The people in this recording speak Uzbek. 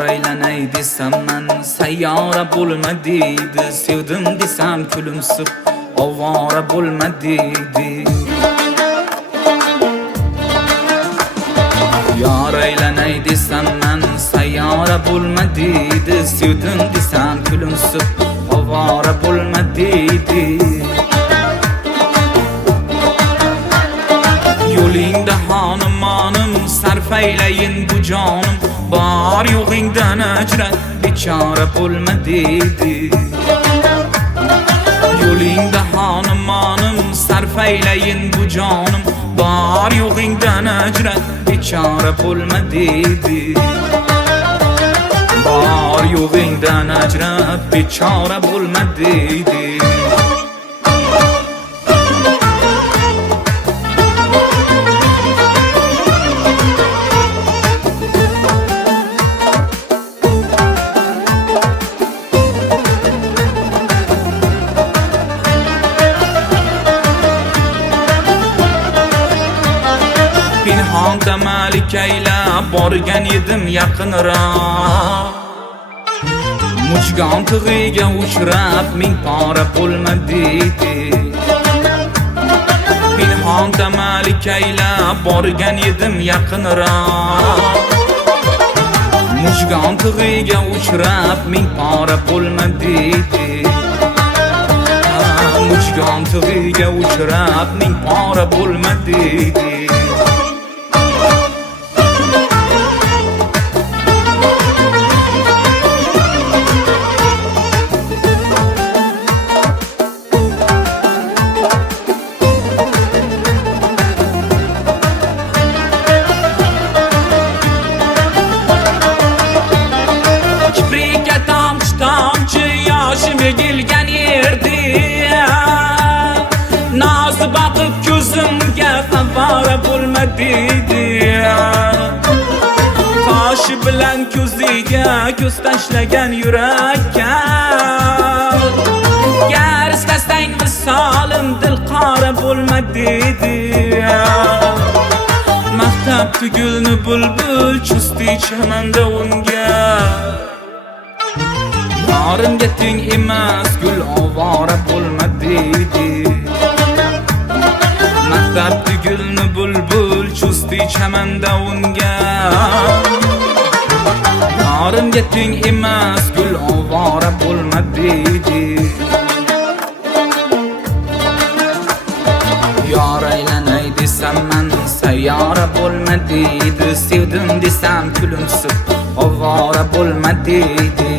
Yor aylanay desam man sayyora bo'lma deydi. Sevdim desam kulimsib ovora bo'lma deydi. Yor aylanay desam man sayyora bo'lma deydi. Sevdim desam kulimsib ovora bo'lma deydi. Yo'lingda xonim sarfaylayin bu jonim, bor yo'g'ingdan ajrat bechora bo'lma deydi. Yo'lingda xonim sarfaylayin bu jonim, bor yo'g'ingdan ajrat bechora bo'lma deydi. Bor yo'g'ingdan ajrat bechora bo'lma deydi. Pinhonda malikayla borgan edim yaqinroq. Mujgon tig'iga uchrab ming pora bo'lma deydi. Pinhonda malikayla borgan edim yaqinroq. Mujgon tig'iga uchrab ming pora bo'lma deydi. Mujgon tig'iga uchrab ming pora bo'lma deydi. Gelgan yerdi noz boqib ko'zimga favora bo'lma deydi. Toshi bilan ko'ziga ko'z tashlagan yurakka, gar istasang misolim dil qora bo'lma deydi. Maktab tugulni bulbul chusti chamanda unga, yorimga teng emas gul ovora bo'lma deydi. Maktab tugulni bulbul chusti chamanda unga, yorimga teng emas gul ovora bo'lma deydi. Yor aylanay desam man sayyora bo'lma deydi. Sevdim desam kulimsib ovora bo'lma deydi.